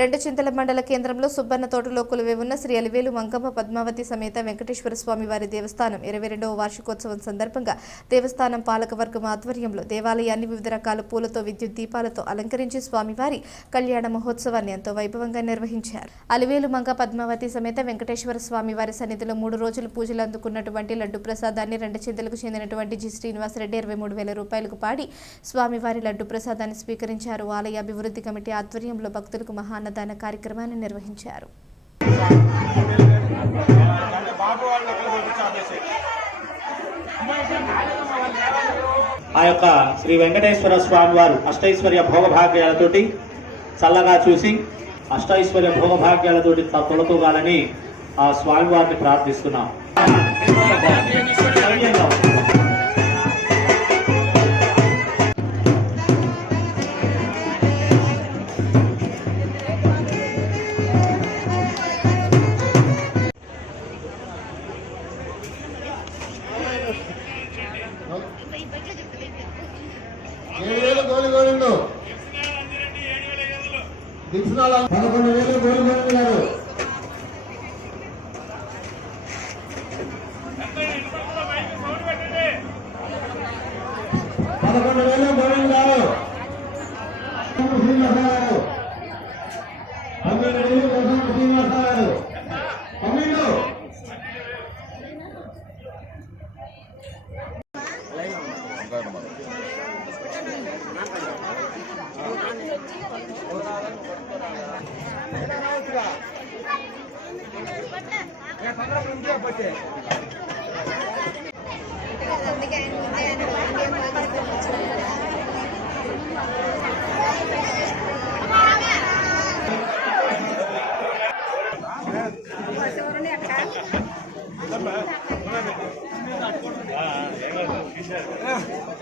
రెండచింతల మండల కేంద్రంలో సుబ్బన్న తోటలో కొలువై ఉన్న శ్రీ అలివేలు మంగమ్మ పద్మావతి సమేత వెంకటేశ్వర స్వామి వారి దేవస్థానం 22వ వార్షికోత్సవం సందర్భంగా దేవస్థానం పాలకవర్గం ఆధ్వర్యంలో దేవాలయాన్ని వివిధ రకాల పూలతో విద్యుత్ దీపాలతో అలంకరించి స్వామివారి కళ్యాణ మహోత్సవాన్ని ఎంతో వైభవంగా నిర్వహించారు. అలివేలు మంగ పద్మావతి సమేత వెంకటేశ్వర స్వామి వారి సన్నిధిలో 3 రోజులు పూజలు అందుకున్నటువంటి లడ్డు ప్రసాదాన్ని రెండచింతలకు చెందినటువంటి జి శ్రీనివాసరెడ్డి 23,000 రూపాయలకు పాడి స్వామివారి లడ్డు ప్రసాదాన్ని స్వీకరించారు. ఆలయ అభివృద్ధి కమిటీ ఆధ్వర్యంలో భక్తులకు అన్నదాన కార్యక్రమాన్ని నిర్వహించారు. ఆ యొక్క శ్రీ వెంకటేశ్వర స్వామి వారు అష్టైశ్వర్య భోగభాగ్యాలతోటి చల్లగా చూసి అష్టైశ్వర్య భోగభాగ్యాలతోటి తొలతూగాలని ఆ స్వామి వారిని ప్రార్థిస్తున్నాం. గోలి గోవిందు 11,000 గోలి గోవిందు గారు 11,000 గోవిందు గారు 12,000 శ్రీనివాస గారు 12 Apa?